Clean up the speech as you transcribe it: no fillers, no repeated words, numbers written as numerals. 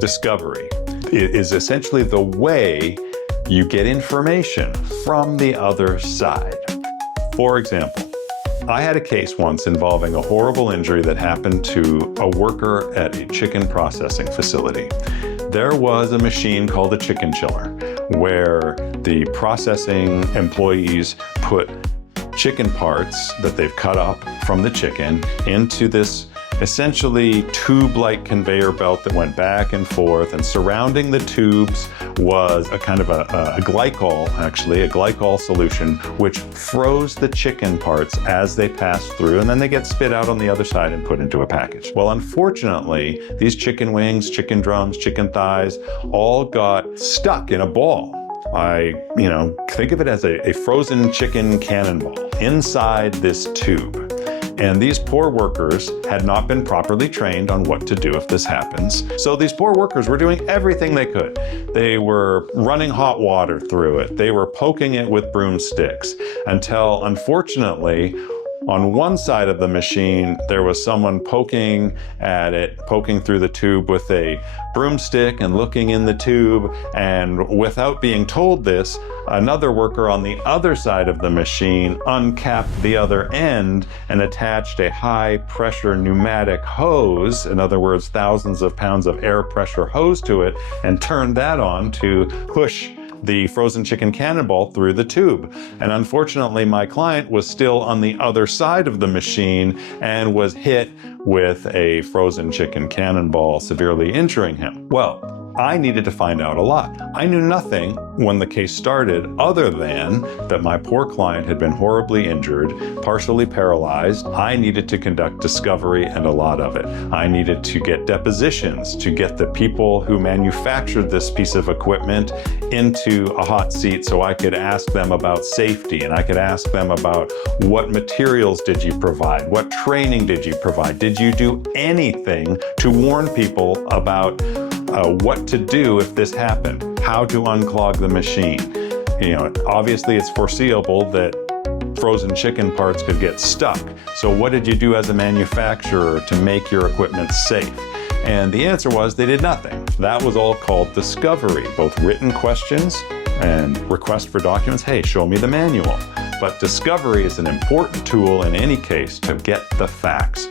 Discovery is essentially the way you get information from the other side. For example, I had a case once involving a horrible injury that happened to a worker at a chicken processing facility. There was a machine called a chicken chiller where the processing employees put chicken parts that they've cut up from the chicken into this essentially tube-like conveyor belt that went back and forth, and surrounding the tubes was a kind of a glycol solution, which froze the chicken parts as they passed through, and then they get spit out on the other side and put into a package. Well, unfortunately, these chicken wings, chicken drums, chicken thighs all got stuck in a ball. Think of it as a frozen chicken cannonball inside this tube. And these poor workers had not been properly trained on what to do if this happens. So these poor workers were doing everything they could. They were running hot water through it. They were poking it with broomsticks until, unfortunately, on one side of the machine, there was someone poking at it, poking through the tube with a broomstick and looking in the tube. And without being told this, another worker on the other side of the machine uncapped the other end and attached a high pressure pneumatic hose, in other words, thousands of pounds of air pressure hose to it, and turned that on to push the frozen chicken cannonball through the tube. And unfortunately, my client was still on the other side of the machine and was hit with a frozen chicken cannonball, severely injuring him. Well, I needed to find out a lot. I knew nothing when the case started other than that my poor client had been horribly injured, partially paralyzed. I needed to conduct discovery, and a lot of it. I needed to get depositions to get the people who manufactured this piece of equipment into a hot seat so I could ask them about safety, and I could ask them about what materials did you provide? What training did you provide? Did you do anything to warn people about what to do if this happened, how to unclog the machine? Obviously it's foreseeable that frozen chicken parts could get stuck. So what did you do as a manufacturer to make your equipment safe? And the answer was they did nothing. That was all called discovery, both written questions and request for documents. Hey, show me the manual. But discovery is an important tool in any case to get the facts.